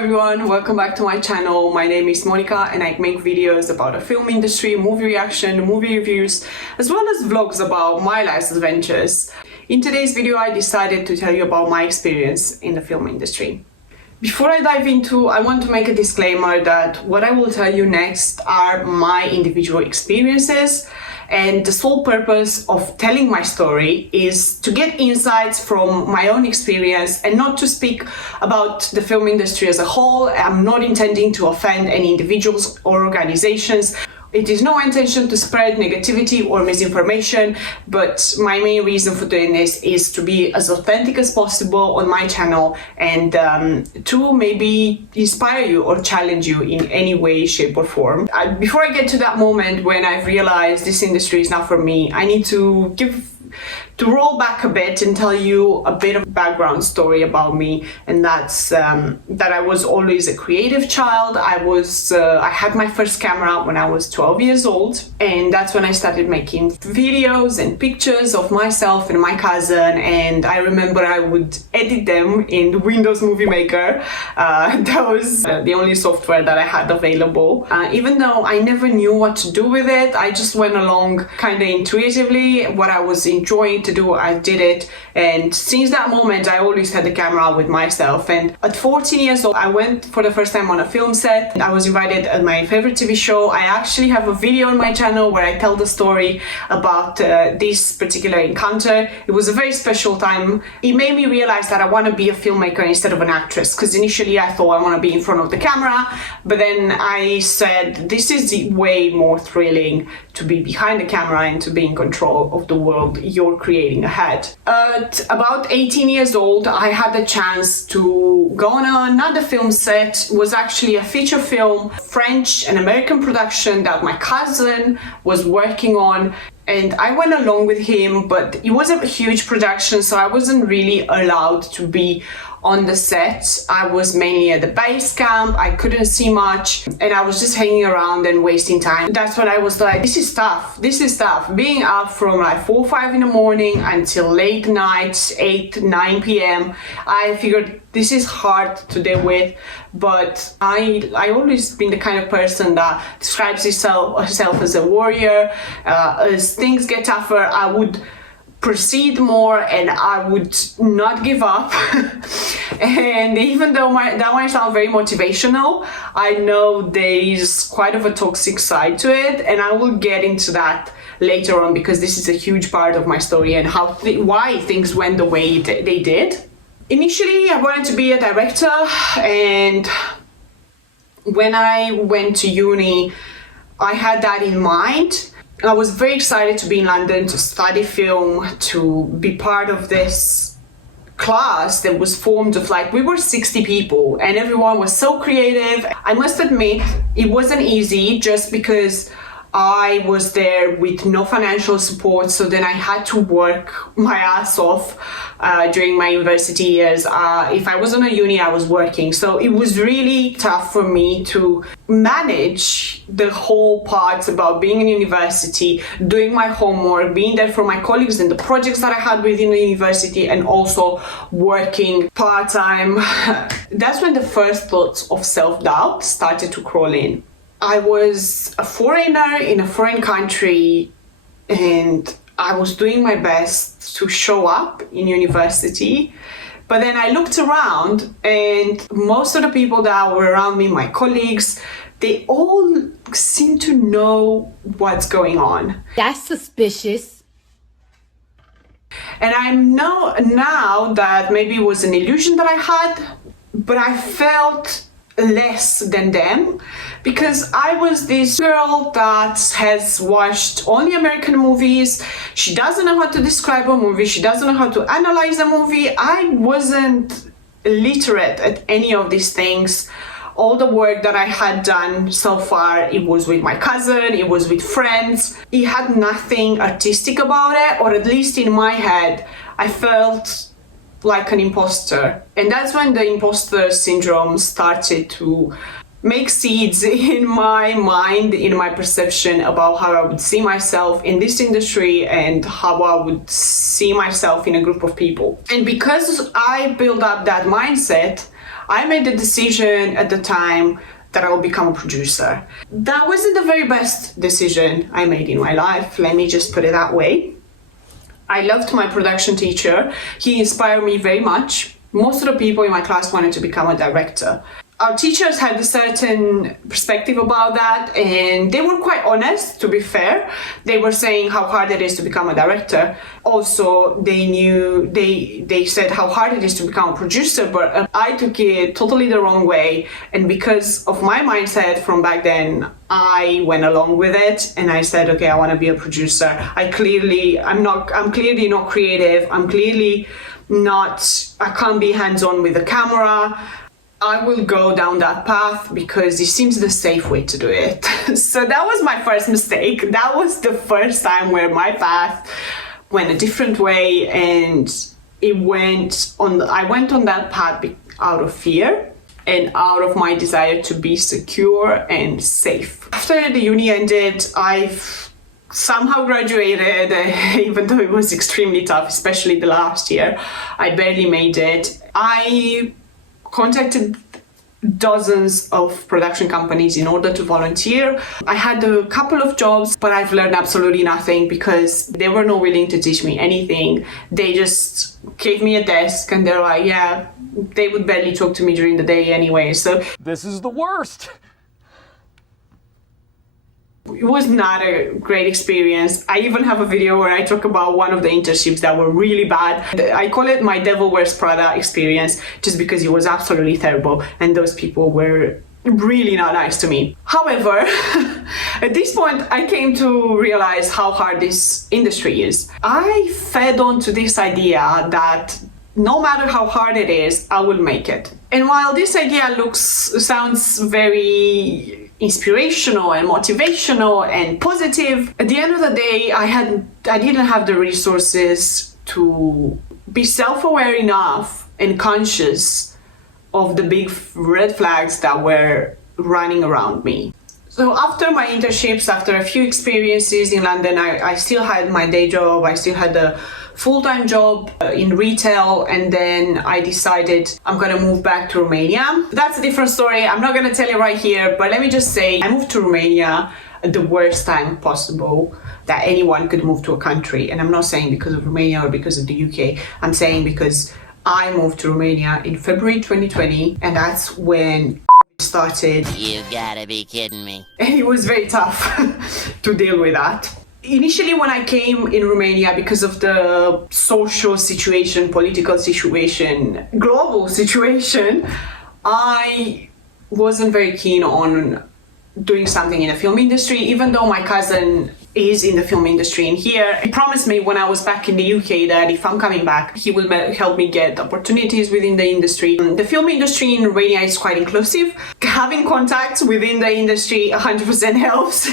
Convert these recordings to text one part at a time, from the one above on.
everyone, welcome back to my channel. My name is Monica and I make videos about the film industry, movie reaction, movie reviews, as well as vlogs about my life's adventures. In today's video I decided to tell you about my experience in the film industry. Before I dive into, I want to make a disclaimer that what I will tell you next are my individual experiences, and the sole purpose of telling my story is to get insights from my own experience and not to speak about the film industry as a whole. I'm not intending to offend any individuals or organizations. It is no intention to spread negativity or misinformation, but my main reason for doing this is to be as authentic as possible on my channel and to maybe inspire you or challenge you in any way, shape or form. Before I get to that moment when I've realized this industry is not for me, I need to roll back a bit and tell you a bit of background story about me, and that's that I was always a creative child. I had my first camera when I was 12 years old, and that's when I started making videos and pictures of myself and my cousin, and I remember I would edit them in Windows Movie Maker. That was the only software that I had available. Even though I never knew what to do with it, I just went along kind of intuitively. What I was enjoying to do, I did it, and since that moment I always had the camera with myself. And at 14 years old I went for the first time on a film set. I was invited at my favorite TV show. I actually have a video on my channel where I tell the story about this particular encounter. It was a very special time. It made me realize that I want to be a filmmaker instead of an actress, because initially I thought I want to be in front of the camera, but then I said this is way more thrilling to be behind the camera and to be in control of the world you're creating ahead. At about 18 years old, I had the chance to go on another film set. It was actually a feature film, French and American production that my cousin was working on, and I went along with him, but it was a huge production, so I wasn't really allowed to be on the set. I was mainly at the base camp. I couldn't see much and I was just hanging around and wasting time. That's when I was like, this is tough. Being up from like 4 or 5 in the morning until late nights, 8, 9 p.m. I figured this is hard to deal with, but I always been the kind of person that describes herself as a warrior. As things get tougher, I would proceed more and I would not give up. And even though that might sound very motivational, I know there is quite of a toxic side to it, and I will get into that later on because this is a huge part of my story and why things went the way they did. Initially I wanted to be a director, and when I went to uni I had that in mind. I was very excited to be in London to study film, to be part of this class that was formed of we were 60 people and everyone was so creative. I must admit it wasn't easy just because I was there with no financial support, so then I had to work my ass off during my university years. If I was on a uni, I was working, so it was really tough for me to manage the whole parts about being in university, doing my homework, being there for my colleagues and the projects that I had within the university, and also working part-time. That's when the first thoughts of self-doubt started to crawl in. I was a foreigner in a foreign country and I was doing my best to show up in university, but then I looked around and most of the people that were around me, my colleagues, they all seem to know what's going on. That's suspicious. And I know now that maybe it was an illusion that I had, but I felt less than them because I was this girl that has watched only American movies. She doesn't know how to describe a movie. She doesn't know how to analyze a movie. I wasn't literate at any of these things. All the work that I had done so far, it was with my cousin, it was with friends. It had nothing artistic about it, or at least in my head, I felt like an imposter. And that's when the imposter syndrome started to make seeds in my mind, in my perception about how I would see myself in this industry and how I would see myself in a group of people. And because I built up that mindset, I made the decision at the time that I will become a producer. That wasn't the very best decision I made in my life, let me just put it that way. I loved my production teacher. He inspired me very much. Most of the people in my class wanted to become a director. Our teachers had a certain perspective about that, and they were quite honest, to be fair. They were saying how hard it is to become a director. Also, they said how hard it is to become a producer, but I took it totally the wrong way. And because of my mindset from back then, I went along with it and I said, okay, I want to be a producer. I'm clearly not creative. I can't be hands-on with the camera. I will go down that path because it seems the safe way to do it. So that was my first mistake. That was the first time where my path went a different way, and I went on that path out of fear and out of my desire to be secure and safe. After the uni ended, I've somehow graduated, even though it was extremely tough, especially the last year. I barely made it. I contacted dozens of production companies in order to volunteer. I had a couple of jobs, but I've learned absolutely nothing because they were not willing to teach me anything. They just gave me a desk and they're like, yeah, they would barely talk to me during the day anyway. So this is the worst. It was not a great experience. I even have a video where I talk about one of the internships that were really bad. I call it my Devil Wears Prada experience just because it was absolutely terrible and those people were really not nice to me. However, at this point I came to realize how hard this industry is. I fed onto this idea that no matter how hard it is, I will make it. And while this idea sounds very inspirational and motivational and positive, at the end of the day, I didn't have the resources to be self-aware enough and conscious of the big red flags that were running around me. So after my internships, after a few experiences in London, I still had my day job, I still had a full-time job in retail, and then I decided I'm gonna move back to Romania. That's a different story, I'm not gonna tell you right here, but let me just say I moved to Romania at the worst time possible that anyone could move to a country. And I'm not saying because of Romania or because of the UK, I'm saying because I moved to Romania in February 2020, and that's when started. You gotta be kidding me. And it was very tough to deal with that. Initially, when I came in Romania, because of the social situation, political situation, global situation, I wasn't very keen on doing something in the film industry, even though my cousin is in the film industry in here. He promised me when I was back in the UK that if I'm coming back, he will help me get opportunities within the industry. The film industry in Romania is quite inclusive. Having contacts within the industry 100% helps.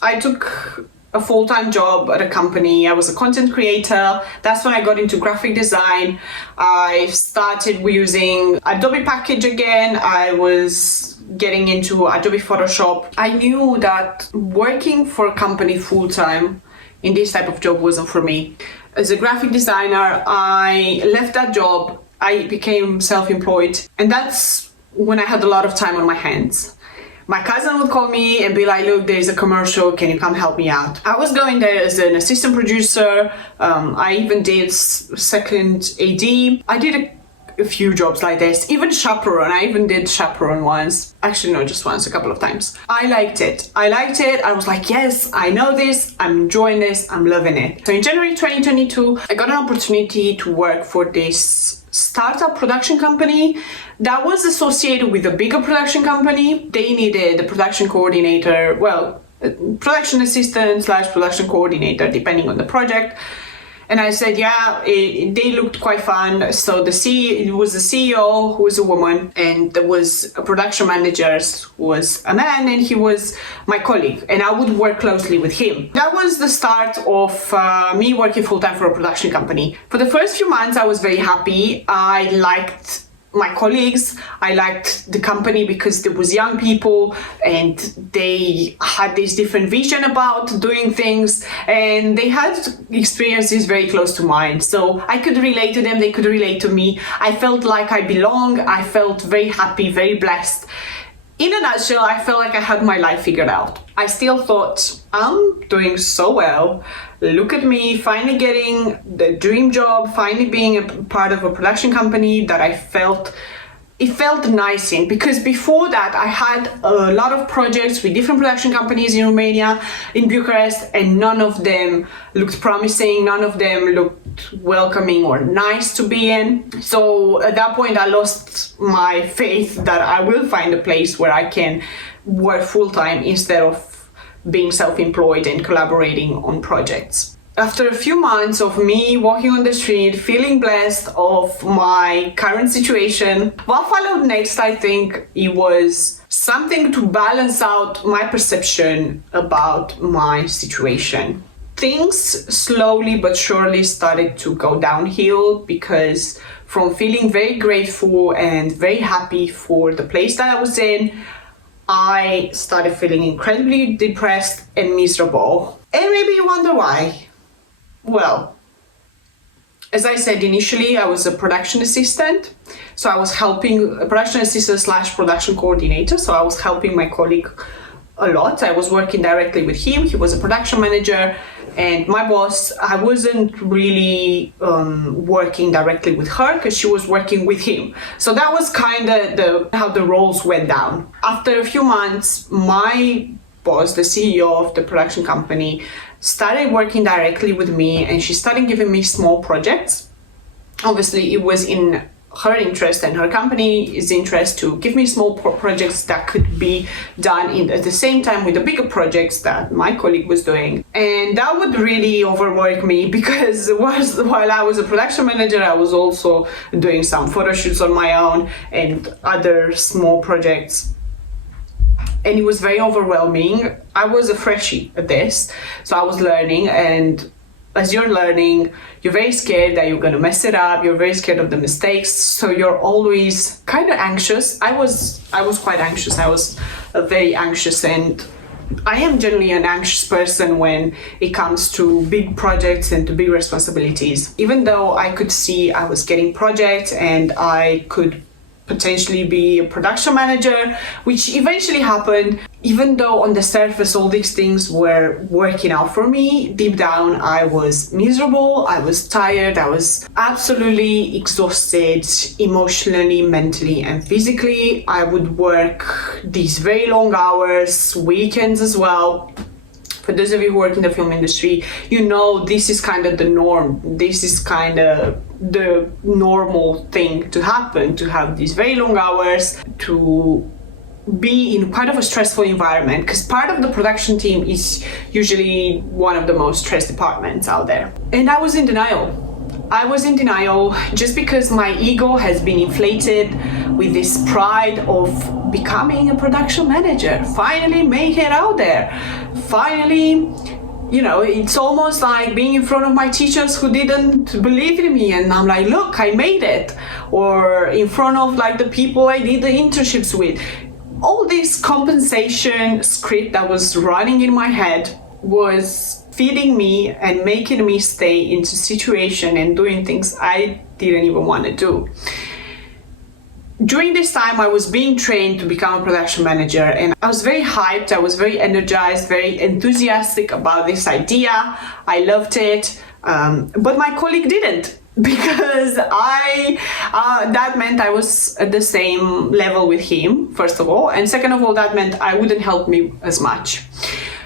I took a full-time job at a company. I was a content creator. That's when I got into graphic design. I started using Adobe Package again. I was getting into Adobe Photoshop. I knew that working for a company full-time in this type of job wasn't for me. As a graphic designer, I left that job. I became self-employed, and that's when I had a lot of time on my hands. My cousin would call me and be like, look, there's a commercial, can you come help me out? I was going there as an assistant producer. I even did second AD. I did a few jobs like this, even chaperone. I even did chaperone once. Actually, no, just once, a couple of times. I liked it. I was like, yes, I know this, I'm enjoying this, I'm loving it. So in January 2022, I got an opportunity to work for this startup production company that was associated with a bigger production company. They needed a production coordinator, well, production assistant / production coordinator, depending on the project. And I said, yeah, they looked quite fun. So it was the CEO, who was a woman, and there was a production manager who was a man, and he was my colleague, and I would work closely with him. That was the start of me working full-time for a production company. For the first few months, I was very happy. I liked my colleagues. I liked the company because there was young people and they had this different vision about doing things, and they had experiences very close to mine. So I could relate to them, they could relate to me. I felt like I belong. I felt very happy, very blessed. In a nutshell, I felt like I had my life figured out. I still thought, I'm doing so well. Look at me, finally getting the dream job, finally being a part of a production company that it felt nice in. Because before that, I had a lot of projects with different production companies in Romania, in Bucharest, and none of them looked promising, none of them looked welcoming or nice to be in. So at that point I lost my faith that I will find a place where I can work full-time instead of being self-employed and collaborating on projects. After a few months of me walking on the street, feeling blessed of my current situation, what followed next, I think it was something to balance out my perception about my situation. Things slowly but surely started to go downhill, because from feeling very grateful and very happy for the place that I was in, I started feeling incredibly depressed and miserable. And maybe you wonder why. Well, as I said initially, I was a production assistant. So I was helping a production assistant / production coordinator. So I was helping my colleague a lot. I was working directly with him. He was a production manager, and my boss, I wasn't really working directly with her because she was working with him. So that was kind of how the roles went down. After a few months, my boss, the CEO of the production company, started working directly with me, and she started giving me small projects. Obviously, it was in her interest and her company's interest to give me small projects that could be done at the same time with the bigger projects that my colleague was doing. And that would really overwork me, because while I was a production manager, I was also doing some photo shoots on my own and other small projects. And it was very overwhelming. I was a freshie at this, so I was learning, and as you're learning, you're very scared that you're going to mess it up. You're very scared of the mistakes, so you're always kind of anxious. I was quite anxious. I was very anxious, and I am generally an anxious person when it comes to big projects and to big responsibilities. Even though I could see I was getting projects and I could potentially be a production manager, which eventually happened. Even though on the surface all these things were working out for me, deep down I was miserable, I was tired, I was absolutely exhausted emotionally, mentally and physically. I would work these very long hours, weekends as well. For those of you who work in the film industry, you know this is kind of the norm. This is kind of the normal thing to happen, to have these very long hours, to be in quite of a stressful environment, because part of the production team is usually one of the most stressed departments out there. And I was in denial. I was in denial just because my ego has been inflated with this pride of becoming a production manager, finally make it out there, finally, you know, it's almost like being in front of my teachers who didn't believe in me, and I'm like, look, I made it. Or in front of like the people I did the internships with. All this compensation script that was running in my head was feeding me and making me stay into situation and doing things I didn't even want to do. During this time, I was being trained to become a production manager, and I was very hyped, I was very energized, very enthusiastic about this idea. I loved it, but my colleague didn't, because that meant I was at the same level with him, first of all, and second of all, that meant I wouldn't help me as much.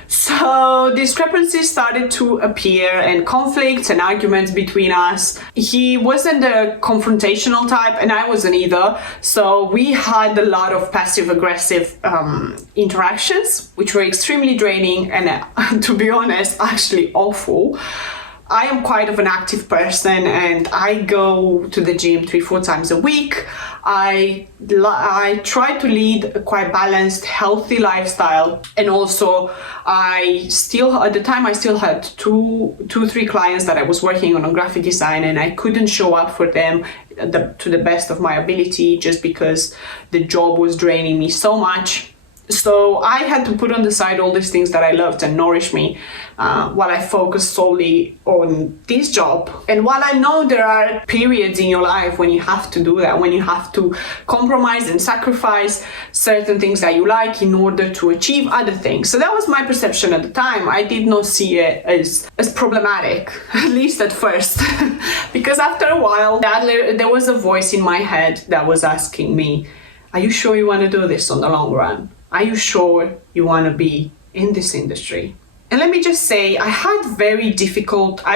So discrepancies started to appear, and conflicts and arguments between us. He wasn't a confrontational type and I wasn't either. So we had a lot of passive-aggressive interactions, which were extremely draining and to be honest, actually awful. I am quite of an active person and I go to the gym 3-4 times a week. I try to lead a quite balanced, healthy lifestyle, and also at the time I still had two, 3 clients that I was working on graphic design, and I couldn't show up for them to the best of my ability just because the job was draining me so much. So I had to put on the side all these things that I loved and nourished me while I focused solely on this job. And while I know there are periods in your life when you have to do that, when you have to compromise and sacrifice certain things that you like in order to achieve other things. So that was my perception at the time. I did not see it as problematic, at least at first. Because after a while, there was a voice in my head that was asking me, are you sure you want to do this on the long run? Are you sure you want to be in this industry? And let me just say, I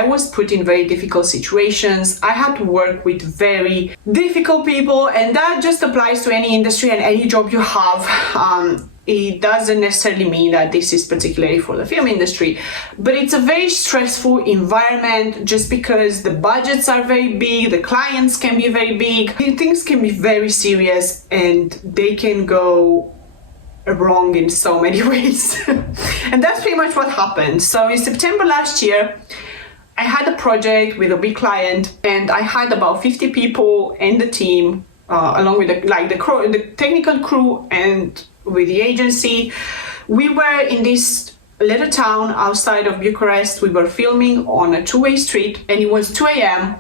was put in very difficult situations. I had to work with very difficult people, and that just applies to any industry and any job you have. It doesn't necessarily mean that this is particularly for the film industry, but it's a very stressful environment just because the budgets are very big, the clients can be very big, things can be very serious, and they can go wrong in so many ways. And that's pretty much what happened. So in September last year, I had a project with a big client, and I had about 50 people in the team, along with the technical crew and with the agency. We were in this little town outside of Bucharest. We were filming on a 2-way street, and it was 2 a.m.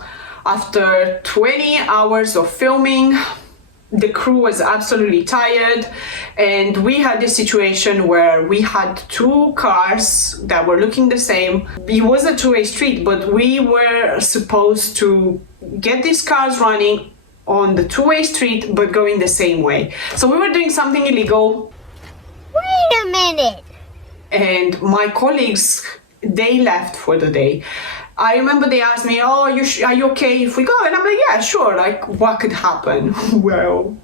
After 20 hours of filming. The crew was absolutely tired, and we had this situation where we had 2 cars that were looking the same. It was a 2-way street, but we were supposed to get these cars running on the 2-way street but going the same way. So we were doing something illegal. Wait a minute! And my colleagues, they left for the day. I remember they asked me, are you okay if we go? And I'm like, yeah, sure, like what could happen? Well,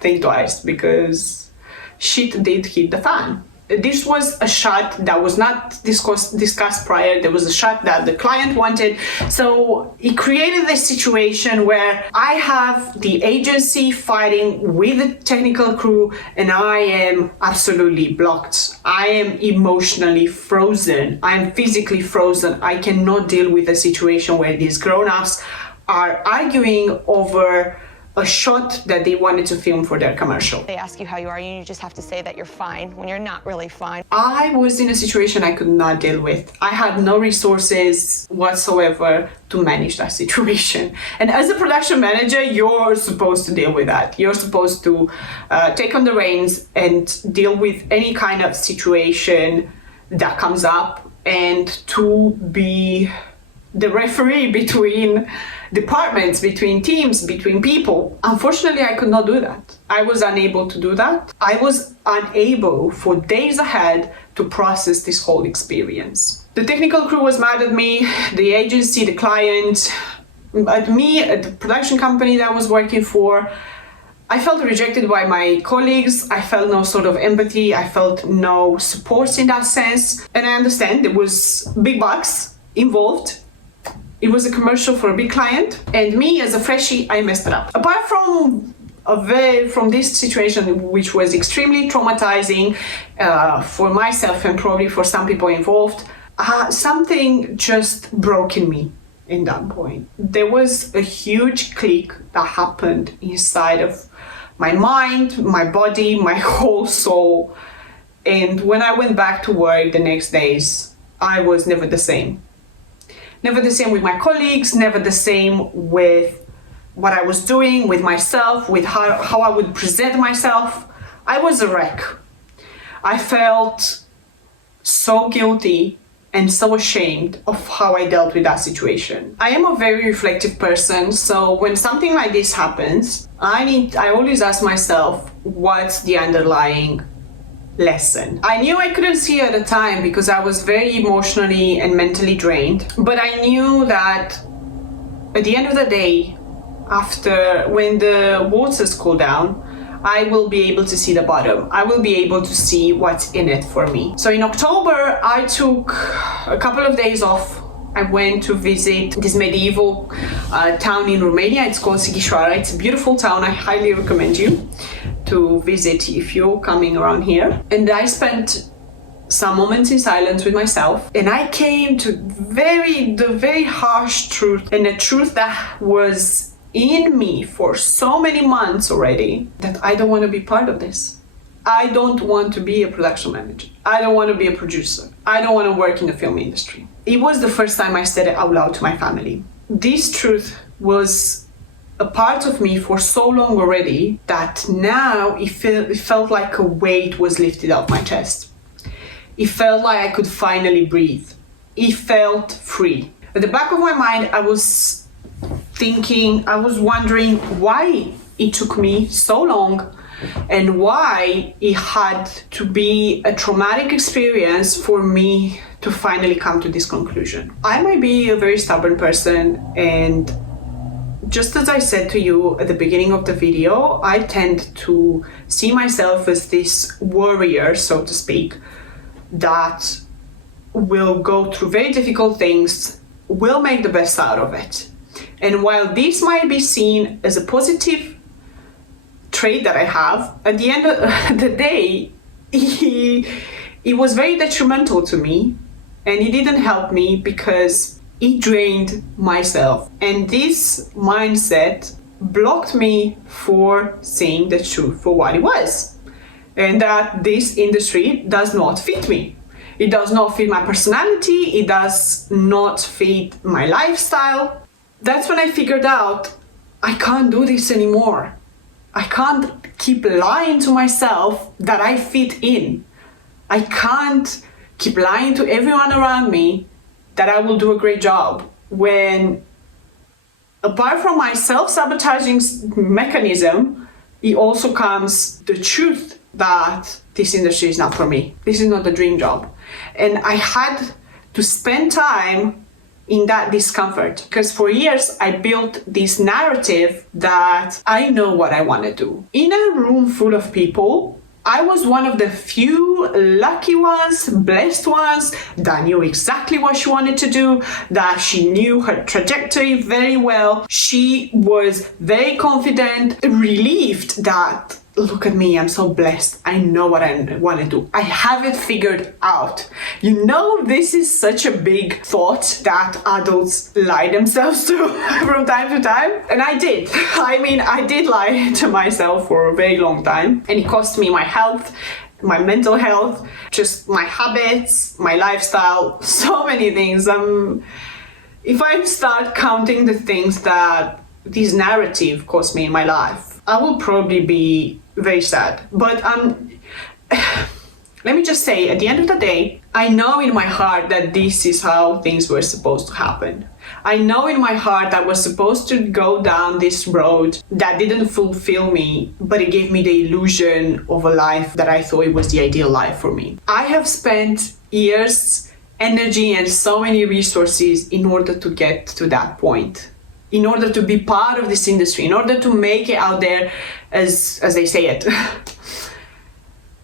think twice, because shit did hit the fan. This was a shot that was not discussed prior. There was a shot that the client wanted. So it created this situation where I have the agency fighting with the technical crew, and I am absolutely blocked. I am emotionally frozen. I am physically frozen. I cannot deal with a situation where these grown-ups are arguing over a shot that they wanted to film for their commercial. They ask you how you are, and you just have to say that you're fine when you're not really fine. I was in a situation I could not deal with. I had no resources whatsoever to manage that situation. And as a production manager, you're supposed to deal with that. You're supposed to take on the reins and deal with any kind of situation that comes up, and to be the referee between departments, between teams, between people. Unfortunately, I could not do that. I was unable to do that. I was unable for days ahead to process this whole experience. The technical crew was mad at me, the agency, the client, at me, at the production company that I was working for. I felt rejected by my colleagues. I felt no sort of empathy. I felt no support in that sense. And I understand there was big bucks involved. It was a commercial for a big client, and me as a freshie, I messed it up. Apart from this situation, which was extremely traumatizing for myself and probably for some people involved, something just broke in me in that point. There was a huge click that happened inside of my mind, my body, my whole soul. And when I went back to work the next days, I was never the same. Never the same with my colleagues, never the same with what I was doing, with myself, with how I would present myself. I was a wreck. I felt so guilty and so ashamed of how I dealt with that situation. I am a very reflective person, so when something like this happens, I always ask myself, what's the underlying lesson? I knew I couldn't see it at the time because I was very emotionally and mentally drained, but I knew that at the end of the day, when the waters cool down, I will be able to see the bottom. I will be able to see what's in it for me. So in October, I took a couple of days off I went to visit this medieval town in Romania. It's called Sighișoara. It's a beautiful town. I highly recommend you to visit if you're coming around here. And I spent some moments in silence with myself, and I came to the very harsh truth, and a truth that was in me for so many months already, that I don't want to be part of this. I don't want to be a production manager. I don't want to be a producer. I don't want to work in the film industry. It was the first time I said it out loud to my family. This truth was a part of me for so long already that now it felt like a weight was lifted off my chest. It felt like I could finally breathe. It felt free. At the back of my mind, I was wondering why it took me so long and why it had to be a traumatic experience for me to finally come to this conclusion. I might be a very stubborn person, and just as I said to you at the beginning of the video, I tend to see myself as this warrior, so to speak, that will go through very difficult things, will make the best out of it. And while this might be seen as a positive trait that I have, at the end of the day, it was very detrimental to me, and it didn't help me because it drained myself. And this mindset blocked me for seeing the truth for what it was, and that this industry does not fit me. It does not fit my personality. It does not fit my lifestyle. That's when I figured out I can't do this anymore. I can't keep lying to myself that I fit in. I can't keep lying to everyone around me that I will do a great job, when apart from my self-sabotaging mechanism, it also comes the truth that this industry is not for me. This is not the dream job. And I had to spend time in that discomfort, because for years I built this narrative that I know what I want to do. In a room full of people, I was one of the few lucky ones, blessed ones, that knew exactly what she wanted to do, that she knew her trajectory very well. She was very confident, relieved that, look at me, I'm so blessed. I know what I want to do. I have it figured out. You know, this is such a big thought that adults lie themselves to from time to time. And I did. I did lie to myself for a very long time. And it cost me my health, my mental health, just my habits, my lifestyle, so many things. If I start counting the things that this narrative cost me in my life, I will probably be very sad. But let me just say, at the end of the day, I know in my heart that this is how things were supposed to happen. I know in my heart I was supposed to go down this road that didn't fulfill me, but it gave me the illusion of a life that I thought it was the ideal life for me. I have spent years, energy, and so many resources in order to get to that point, in order to be part of this industry, in order to make it out there as they say it.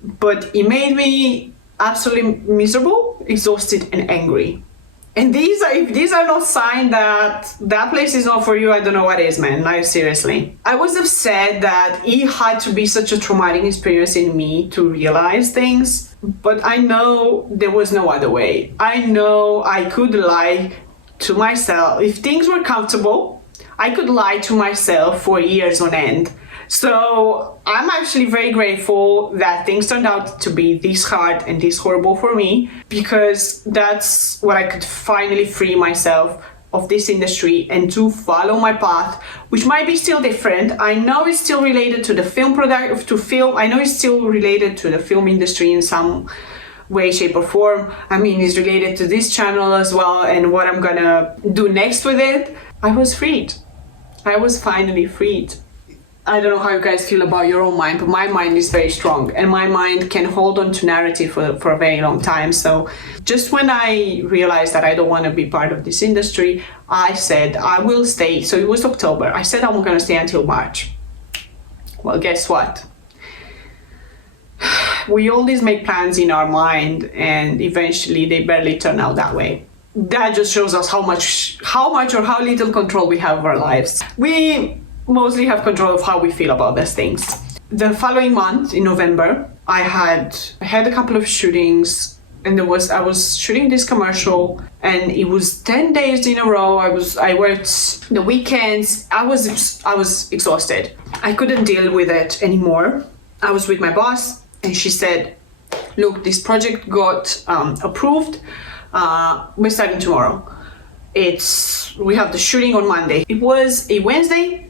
But it made me absolutely miserable, exhausted, and angry. And if these are not signs that that place is not for you, I don't know what is, man. Like, seriously. I was upset that it had to be such a traumatic experience in me to realize things, but I know there was no other way. I know I could lie to myself. If things were comfortable, I could lie to myself for years on end. So I'm actually very grateful that things turned out to be this hard and this horrible for me, because that's what I could finally free myself of this industry and to follow my path, which might be still different. I know it's still related to the I know it's still related to the film industry in some way, shape, or form. I mean, it's related to this channel as well and what I'm gonna do next with it. I was freed. I was finally freed. I don't know how you guys feel about your own mind, but my mind is very strong and my mind can hold on to narrative for a very long time. So just when I realized that I don't want to be part of this industry, I said I will stay. So it was October. I said I'm going to stay until March. Well, guess what? We always make plans in our mind and eventually they barely turn out that way. that just shows us how much or how little control we have of our lives. We mostly have control of how we feel about these things. The following month, in November, I had a couple of shootings, and I was shooting this commercial, and it was 10 days in a row. I worked the weekends. I was exhausted. I couldn't deal with it anymore. I was with my boss, and she said, look, this project got approved. We're starting tomorrow. We have the shooting on Monday. It was a Wednesday.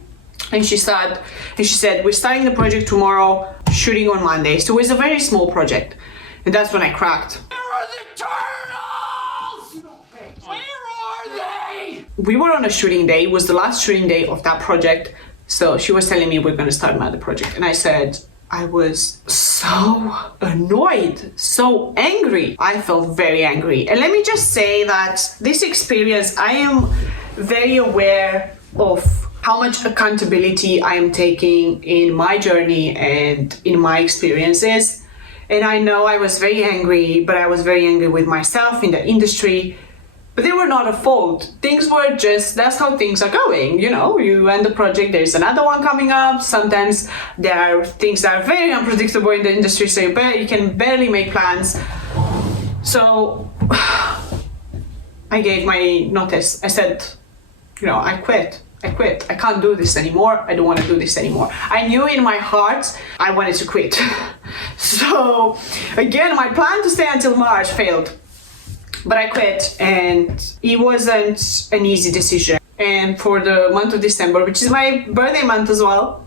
And she said, we're starting the project tomorrow, shooting on Monday. So it was a very small project. And that's when I cracked. Where are the turtles? Where are they? We were on a shooting day. It was the last shooting day of that project. So she was telling me we're going to start another project. And I said, I was so annoyed, so angry. I felt very angry. And let me just say that this experience, I am very aware of how much accountability I am taking in my journey and in my experiences. And I know I was very angry, but I was very angry with myself in the industry. But they were not a fault. Things were just, that's how things are going. You know, you end the project, there's another one coming up. Sometimes there are things that are very unpredictable in the industry, so you can barely make plans. So I gave my notice. I said, I quit. I can't do this anymore. I don't want to do this anymore. I knew in my heart I wanted to quit. So again, my plan to stay until March failed. But I quit, and it wasn't an easy decision. And for the month of December, which is my birthday month as well,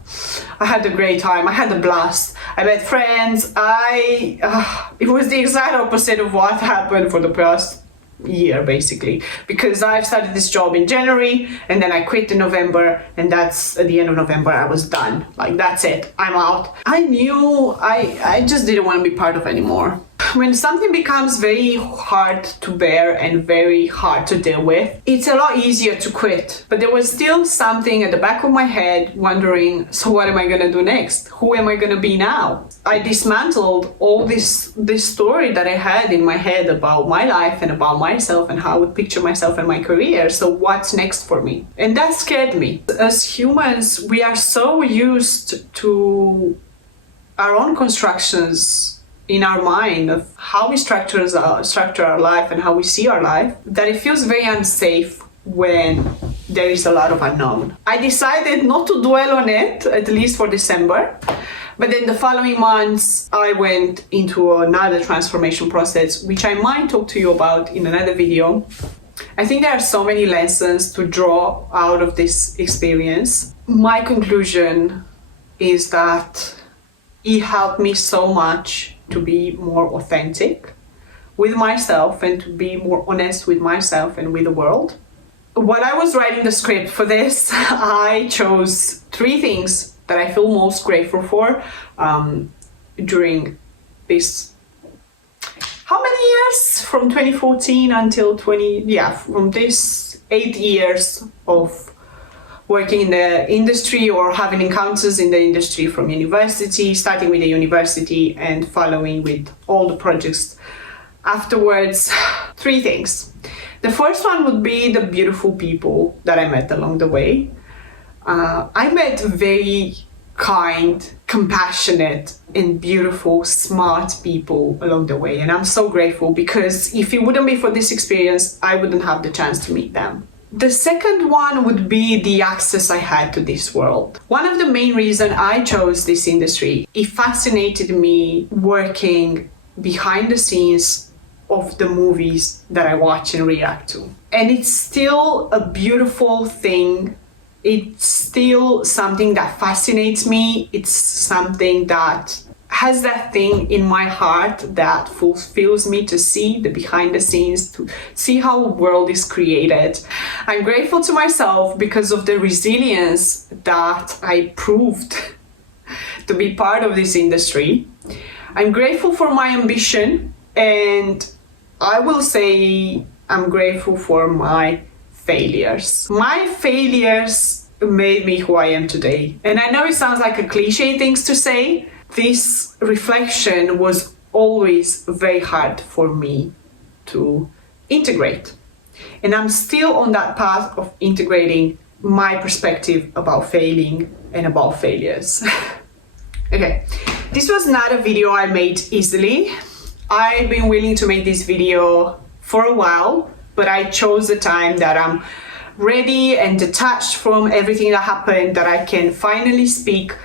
I had a great time. I had a blast. I met friends. It was the exact opposite of what happened for the past year, basically, because I've started this job in January, and then I quit in November, and that's at the end of November. I was done. Like, that's it. I'm out. I knew I just didn't want to be part of anymore. When something becomes very hard to bear and very hard to deal with, it's a lot easier to quit. But there was still something at the back of my head wondering, so what am I going to do next? Who am I going to be now? I dismantled all this story that I had in my head about my life and about myself and how I would picture myself and my career. So what's next for me? And that scared me. As humans, we are so used to our own constructions in our mind of how we structure our life and how we see our life, that it feels very unsafe when there is a lot of unknown. I decided not to dwell on it, at least for December. But then the following months, I went into another transformation process, which I might talk to you about in another video. I think there are so many lessons to draw out of this experience. My conclusion is that it helped me so much to be more authentic with myself and to be more honest with myself and with the world. When I was writing the script for this, I chose 3 things that I feel most grateful for during this, how many years? From 2014 until from this 8 years of working in the industry or having encounters in the industry, from university, starting with the university and following with all the projects afterwards. 3 things. The first one would be the beautiful people that I met along the way. I met very kind, compassionate, and beautiful, smart people along the way. And I'm so grateful, because if it wouldn't be for this experience, I wouldn't have the chance to meet them. The second one would be the access I had to this world. One of the main reasons I chose this industry, it fascinated me working behind the scenes of the movies that I watch and react to. And it's still a beautiful thing. It's still something that fascinates me. It's something that has that thing in my heart that fulfills me, to see the behind the scenes, to see how a world is created. I'm grateful to myself because of the resilience that I proved to be part of this industry. I'm grateful for my ambition, and I will say I'm grateful for my failures. My failures made me who I am today. And I know it sounds like a cliche thing to say. This reflection was always very hard for me to integrate. And I'm still on that path of integrating my perspective about failing and about failures. Okay, this was not a video I made easily. I've been willing to make this video for a while, but I chose the time that I'm ready and detached from everything that happened, that I can finally speak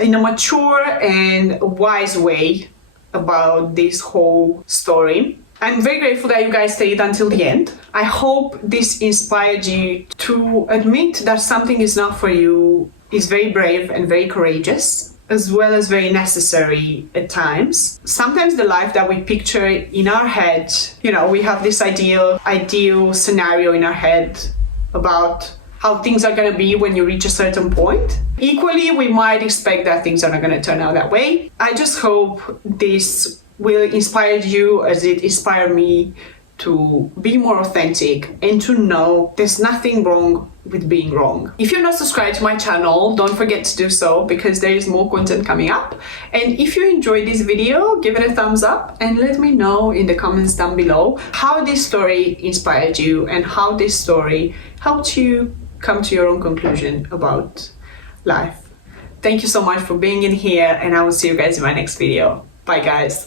in a mature and wise way about this whole story. I'm very grateful that you guys stayed until the end. I hope this inspired you to admit that something is not for you. Is very brave and very courageous, as well as very necessary at times. Sometimes the life that we picture in our head, you know, we have this ideal scenario in our head about how things are going to be when you reach a certain point. Equally, we might expect that things are not going to turn out that way. I just hope this will inspire you as it inspired me to be more authentic and to know there's nothing wrong with being wrong. If you're not subscribed to my channel, don't forget to do so, because there is more content coming up. And if you enjoyed this video, give it a thumbs up and let me know in the comments down below how this story inspired you and how this story helped you come to your own conclusion about life. Thank you so much for being in here, and I will see you guys in my next video. Bye guys.